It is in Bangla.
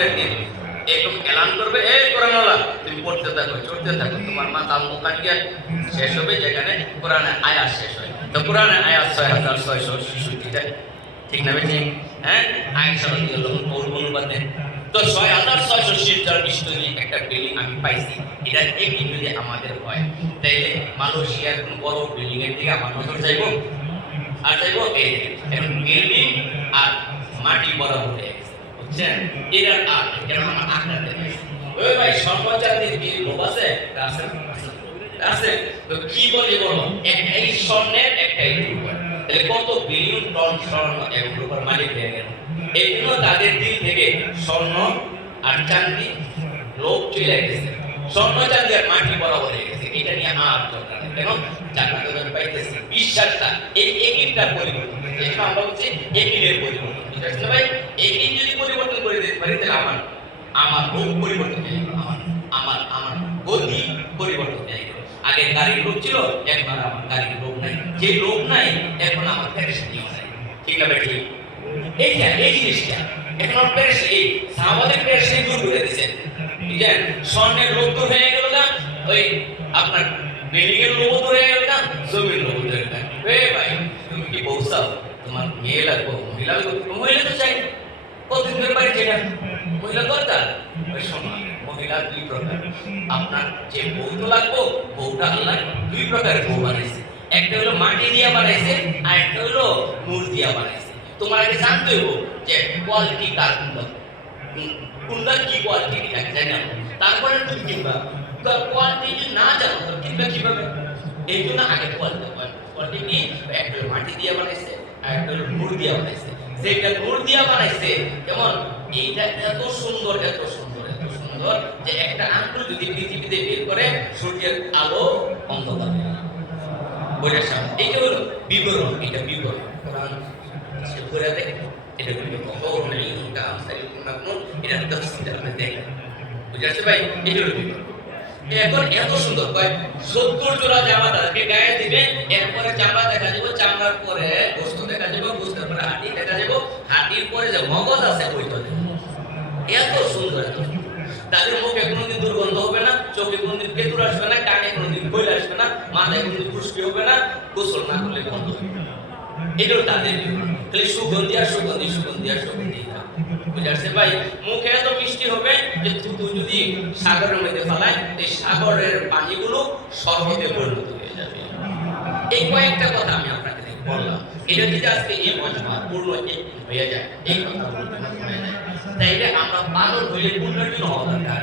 কিয়ামতের দিন এরকম এলান করবে, এই কোরআনওয়ালা তুমি পড়তে থাকো, চড়তে থাকো, তোমার মাথা মুখান জ্ঞান শেষ হবে যেখানে কোরআনের আয়াত শেষ হয়। তো কোরআনের আয়াত 6666, ঠিক না বেঠিক? হ্যাঁ, আয়েশা রাদিয়াল্লাহু আনহা অনুবাদে তো 6646 একটা বিল্ডিং আমি পাইছি। এটা একই যদি আমাদের হয় তাইলে মালয়েশিয়ার কোন বড় বিল্ডিং এর দিকে আমার নজর যাইব আর যাইব এই এখন বিল্ডিং আর মাটি বরাবর হয়ে গেছে, বুঝছেন? এরা আর কেন আমার আঁকড়া দেখেছে ওই ভাই সর্বচাঁদের কি লোভ আছে? আছে আছে। তো কি বলি বলো, এই স্বর্ণের একটাই রূপা, তাহলে কত বিলিয়ন টন স্বর্ণ এক রূপার মালিক হয়ে গেল। এই জন্য তাদের দিল থেকে স্বর্ণ আর চাঁদি লোভ চলে গেছে, স্বর্ণ চাঁদি আর মাটি বরাবর হয়ে গেছে। এটা নিয়ে আর দরকার নেই, কেন জান্নাতে পাইতেছি বিশ্বাসটা এই একইটা পরিবর্তন। এখন আমরা হচ্ছে একইলের পরিবর্তন, বুঝতে ভাই? একই যদি পরিবর্তন করে দিতে পারি তাহলে আমার রূপ পরিবর্তন হয়ে গেল, আমার আমার গতি পরিবর্তন হয়ে গেল। আগে গাড়ির লোক ছিল, এখন আমার গাড়ির লোক নাই, যে লোক নাই এখন আমার পেরেশানিও নাই, ঠিক না ভাই? ঠিক এইটা এই জিনিসটা এখন আমার পেরেশানি, এই সাহাবাদের পেরেশানি দূর করে দিয়েছেন, বুঝলেন? স্বর্ণের লোক তো হয়ে গেল না, ওই আপনার বিল্ডিং এর লোক তো হয়ে গেল না, জমির লোক হয়ে গেল। ভাই তুমি কি বলছাও তোমার মেয়ে লাগবো, মহিলা লাগবো? মহিলা তো চাই, কতদিনের বাড়ি যেটা মহিলা দরকার। ওই সময় মহিলা দুই প্রকার, আপনার যে বউ তো লাগবো, বউটা আল্লাহ দুই প্রকারের বউ বানাইছে। একটা হলো মাটি দিয়া বানাইছে, আর একটা হলো নূর দিয়া বানাইছে। তোমার আগে জানতে হইব যে কোয়ালিটি কার কোনটা কি কোয়ালিটি জানি না, তারপরে তুমি কিনবা। কোয়ালিটি যদি না জানো তো কিনবা কিভাবে? এই জন্য আগে কোয়ালিটি কি, একটা হলো মাটি দিয়া বানাইছে আর একটা হলো নূর দিয়া বানাইছে। যেটা নূর দিয়া বানাইছে, যেমন এইটা এত সুন্দর এত সুন্দর এত সুন্দর যে একটা আঙ্গুল যদি পৃথিবীতে বের করে সূর্যের আলো অন্ধকার বোঝার সামনে। এইটা হলো বিবরণ, এটা বিবরণ কোরআন সে করে দেখে এটা কিন্তু কখন নেই এটা আমসারি কোন এটা তাফসীর আপনি দেখেন, বুঝাচ্ছে ভাই? এটা হলো বিবরণ। এখন এত সুন্দর কয় 70 জোড়া জামা তাদেরকে গায়ে দিবে, এরপরে চামড়া দেখা যাবে, চামড়ার পরে গোশত দেখা যাবে, গোশতের পরে হাড়ি দেখা যাবে, হাড়ির পরে যে মগজ আছে ওইটা দেখবে। এত সুন্দর এত সুন্দর। তাদের মুখে কোনোদিন দুর্গন্ধ হবে না, চোখে কোনোদিন কেতুর আসবে না, কানে কোনোদিন কৈল আসবে না, মাথায় কোনোদিন খুশকি হবে না, গোসল না করলে বন্ধ হবে না। এটাও তাদের খালি সুগন্ধি আর সুগন্ধি, সুগন্ধি আর সুগন্ধি। বুঝাচ্ছে ভাই? মুখে এত মিষ্টি হবে যে তুই যদি সাগরের মধ্যে ফেলায় এই সাগরের পানিগুলো শরবতে পরিণত হয়ে যাবে। এই কয়েকটা কথা আমি আপনাকে বললাম, এটা যদি আজকে এই মজমা পূর্ণ হয়ে যায়, এই কথাগুলো হয়ে যায়, তাইলে আমরা পাগল হইলে পূর্ণ হওয়া দরকার।